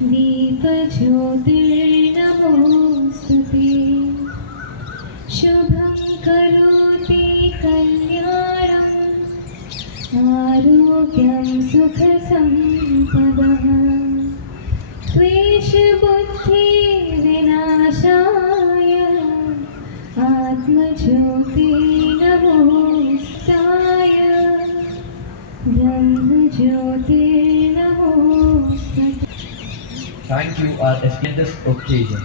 दीपज्योतिर्नमोऽस्तुते शुभं करोति कल्याणम् आरोग्यं सुखसम्पदः द्वेषबुद्धिविनाशाय आत्मज्योतिर्नमोऽस्ताय ब्रह्मज्योतिर्नमोऽस्तुते। Thank you, our esteemed occasion.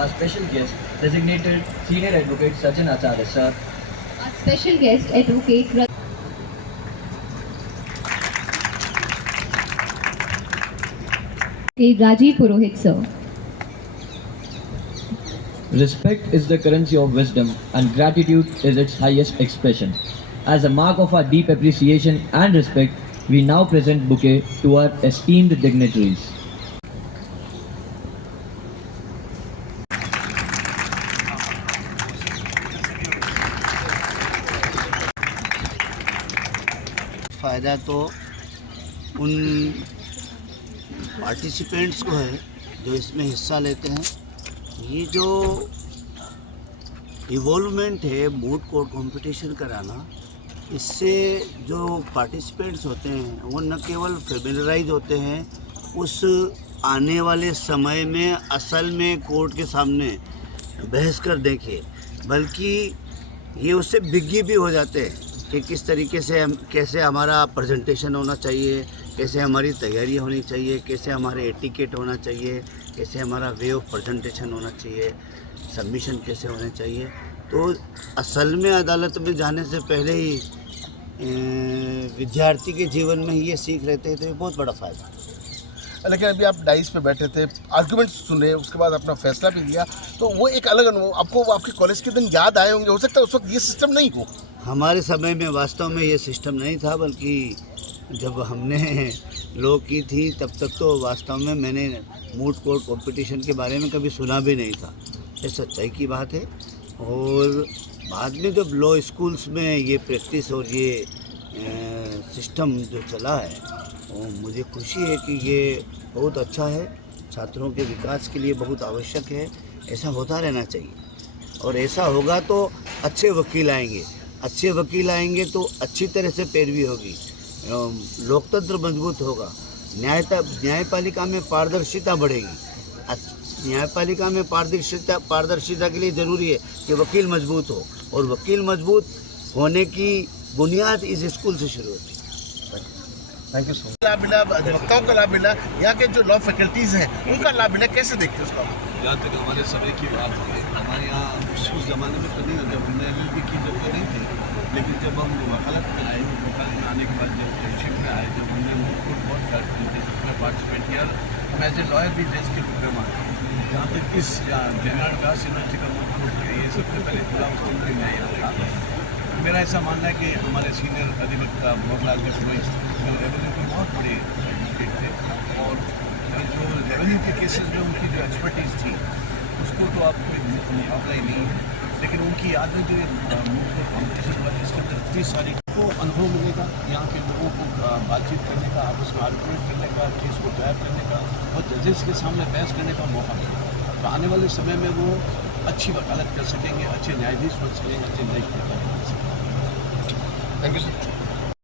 Our special guest, designated Senior Advocate Sachin Acharya sir. Our special guest, Advocate Rajiv Purohit sir. Respect is the currency of wisdom and gratitude is its highest expression. As a mark of our deep appreciation and respect, we now present bouquet to our esteemed dignitaries. फ़ायदा तो उन participants को है जो इसमें हिस्सा लेते हैं। ये जो इवॉल्वमेंट है मूड कोर्ट कंपटीशन कराना, इससे जो पार्टिसिपेंट्स होते हैं वो न केवल फेमिलराइज होते हैं उस आने वाले समय में असल में कोर्ट के सामने बहस कर देखे, बल्कि ये उससे बिग्गी भी हो जाते हैं कि किस तरीके से हम कैसे हमारा प्रेजेंटेशन होना चाहिए, कैसे हमारी तैयारी होनी चाहिए, कैसे हमारे एटिकेट होना चाहिए, कैसे हमारा वे ऑफ प्रेजेंटेशन होना चाहिए, सबमिशन कैसे होने चाहिए। तो असल में अदालत में जाने से पहले ही विद्यार्थी के जीवन में ही ये सीख लेते हैं, तो ये बहुत बड़ा फ़ायदा है। लेकिन अभी आप डाइस पे बैठे थे, आर्गुमेंट्स सुने, उसके बाद अपना फैसला भी दिया, तो वो एक अलग अनुभव आपको आपके कॉलेज के दिन याद आए होंगे। हो सकता है उस वक्त ये सिस्टम नहीं हो। हमारे समय में वास्तव में ये सिस्टम नहीं था, बल्कि जब हमने लॉ की थी तब तक तो वास्तव में मैंने मूड कोर्ट कंपटीशन के बारे में कभी सुना भी नहीं था। ये सच्चाई की बात है। और बाद में जब लॉ स्कूल्स में ये प्रैक्टिस और ये सिस्टम जो चला है, और मुझे खुशी है कि ये बहुत अच्छा है, छात्रों के विकास के लिए बहुत आवश्यक है। ऐसा होता रहना चाहिए और ऐसा होगा तो अच्छे वकील आएंगे, अच्छे वकील आएंगे तो अच्छी तरह से पैरवी होगी, लोकतंत्र मजबूत होगा, न्यायपालिका में पारदर्शिता बढ़ेगी। न्यायपालिका में पारदर्शिता के लिए ज़रूरी है कि वकील मजबूत हो, और वकील मजबूत होने की बुनियाद इस स्कूल से शुरू होती है। Thank you so much. लाभ मिला, वक्ताओं का लाभ मिला, यहाँ के जो लॉ फैकल्टीज़ हैं उनका लाभ मिला, कैसे देखते हैं उसका? जहाँ तक हमारे समय की बात है, हमारे यहाँ उस ज़माने में तो नहीं, जब हमने LLB की जब तो नहीं थी, लेकिन जब हम वकालत में आए, वकालत में आने के बाद जब फ्रेंडशिप में आए, जब हमने बहुत पार्टिसिपेट किया, हम एज ए लॉयर भी जज के प्रोग्राम आए। जहाँ तक इस जनरल दास यूनिवर्सिटी का मुख्य ये सबसे पहले खुला उस दिन भी मैं यहाँ था। मेरा ऐसा मानना है कि हमारे सीनियर अधिवक्ता मोहनलाल जी रेवेन्यू के बहुत बड़े एडवोकेट थे, और जो रेवेन्यू के केसेस में उनकी जो एक्सपर्टीज़ थी उसको तो आप कोई मुकाबला ही नहीं है। लेकिन उनकी याद में जो कॉम्पिटिशन हुआ जिसके अंदर इतनी सारी को अनुभव मिलेगा, यहाँ के लोगों को बातचीत करने का, आपस में आर्गुमेंट करने का, केस को तैयार करने का और जजेस के सामने बहस करने का मौका मिलेगा। तो आने वाले समय में वो अच्छी वकालत कर सकेंगे, अच्छे न्यायाधीश बन सकेंगे, अच्छे न्यायिक बन सकेंगे। Thank you sir.